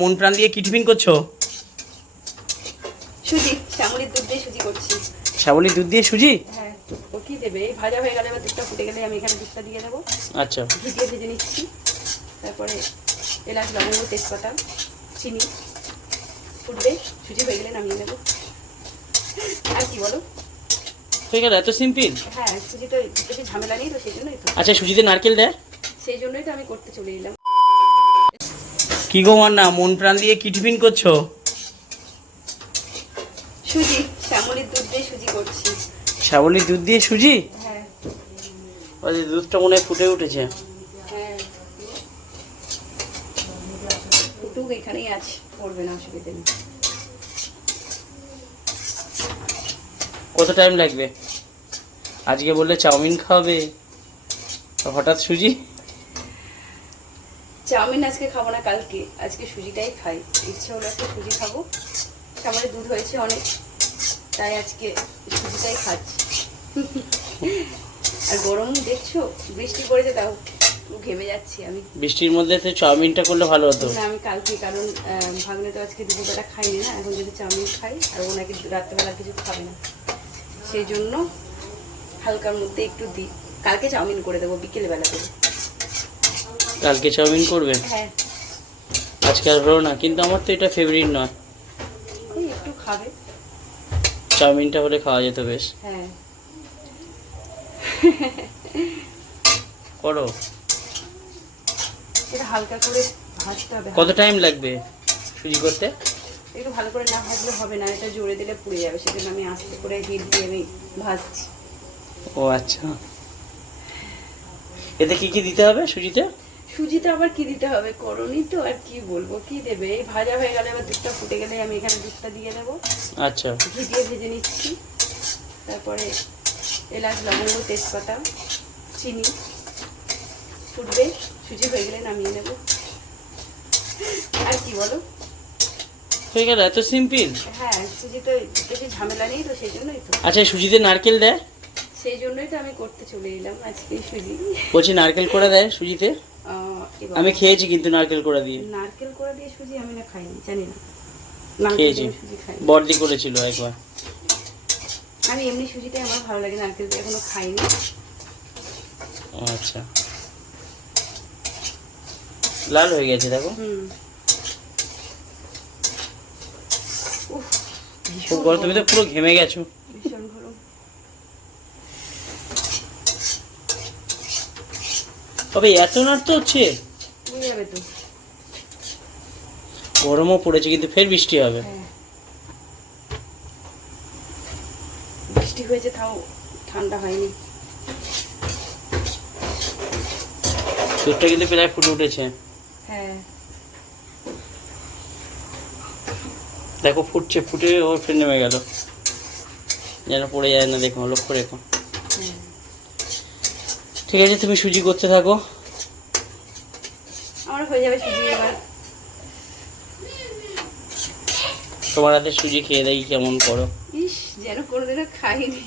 মন প্রাণ দিয়ে কি টিফিন করছ? সুজি শ্যামলির দুধ দিয়ে সুজি করছি। শ্যাবলি দুধ দিয়ে সুজি? হ্যাঁ ও কি দেবে? এই ভাজা হয়ে গেলে এবার দুধটা ফুটে গেলে আমি এখানে দুধটা দিয়ে দেবো। আচ্ছা। ভিজিয়ে ভেজে নিচ্ছি। তারপরে এলাচ লবঙ্গ তেজপাতা চিনি ফুটবে। সুজি হয়ে গেলে নামিয়ে নেব। আর কি বলো? হয়ে গেল? এত সিম্পল? হ্যাঁ সুজি তো বেশি ঝামেলা নেই তো সেই জন্যই তো। আচ্ছা সুজিতে নারকেল দেয়? সেই জন্যই তো আমি করতে চলে এলাম। কি গো না মন প্রাণ দিয়ে কি টিফিন করছ? সুজি শ্যামলির দুধ দিয়ে সুজি করছি। শ্যাবলি দুধ দিয়ে সুজি? হ্যাঁ। ওই দুধটা মনে হয় ফুটে উঠেছে। হ্যাঁ। ফুটুক এখানেই আছে পড়বে না অসুবিধা নেই। কত টাইম লাগবে? আজকে বললে চাউমিন খাওয়াবে আর হঠাৎ সুজি? চাউমিন আজকে খাব না কালকে। আজকে সুজিটাই খাই। ইচ্ছে হলো একটা সুজি খাব। সামনে দুধ হয়েছে অনেক তাই আজকে সুজিটাই খাচ্ছি। আর গরম দেখছ বৃষ্টি পড়েছে তাও ঘেমে যাচ্ছি আমি। বৃষ্টির মধ্যে তো চাউমিনটা করলে ভালো হতো। না আমি কালকে কারণ ভাগ্নে তো আজকে দুপুরবেলা খাইনি না এখন যদি চাউমিন খাই আর ও নাকি রাত্রেবেলা কিছু খাবে না। সেই জন্য হালকার মধ্যে একটু দিই কালকে চাউমিন করে দেবো বিকেলবেলা করে। কালকে চাউমিন করবে হ্যাঁ। আজকে আর হলো না কিন্তু আমার তো এটা ফেভারিট নয়। একটু খাবে। চাউমিনটা হলে খাওয়া যেত বেশ। হ্যাঁ। করো। এটা হালকা করে ভাজতে হবে কত টাইম লাগবে সুজি করতে? একটু ভালো করে না ভাজলে হবে না এটা জোরে দিলে পুড়ে যাবে সেজন্য আমি আস্তে করে হিট দিয়ে আমি ভাজছি। ও আচ্ছা। এতে কি কি দিতে হবে সুজিতে? সুজিতে আবার কি দিতে হবে? করনি তো আর কি বলব? কি দেবে? এই ভাজা হয়ে গেলে এবার দুধটা ফুটে গেলে আমি এখানে দুধটা দিয়ে দেবো। আচ্ছা। ঘি দিয়ে ভেজে নিচ্ছি। তারপরে এলাচ লবঙ্গ তেজপাতা চিনি ফুটবে। সুজি হয়ে গেলে নামিয়ে নেব। আর কি বলো? হয়ে গেল? এত সিম্পল? হ্যাঁ সুজি তো বেশি ঝামেলা নেই তো সেই জন্যই তো। আচ্ছা সুজিতে নারকেল দেয়? সেই জন্যই তো আমি করতে চলে এলাম আজকে সুজি। বলছি নারকেল করে দেয় সুজিতে? আমি খেয়েছি কিন্তু নারকেল করে দিয়ে। নারকেল করে দিয়ে সুজি আমি না খাইনি জানি না। খেয়েছি। বর্দি করেছিল একবার। আমি এমনি সুজিটাই আমার ভালো লাগে নারকেল দিয়ে এখনও খাইনি। আচ্ছা। লাল হয়ে গেছে দেখো। হুম। উফ, খুব গরম তুমি তো পুরো ঘেমে গেছো ভীষণ গরম তবে এত নাড়তে হচ্ছে? যাবে তো। গরমও পড়েছে কিন্তু ফের বৃষ্টি হবে। হ্যাঁ। বৃষ্টি হয়েছে তাও ঠান্ডা হয়নি। দুধটা কিন্তু প্রায় ফুটে উঠেছে। হ্যাঁ। দেখো ফুটছে ফুটে ওর ফের নেমে গেল। যেন পড়ে যায় না দেখো লক্ষ্য রেখো। হ্যাঁ। ঠিক আছে তুমি সুজি করতে থাকো। আমার হয়ে যাবে সুজি এবার। তোমার হাতে সুজি খেয়ে দেয় কেমন করো। ইস যেন কোনোদিনও খাইনি।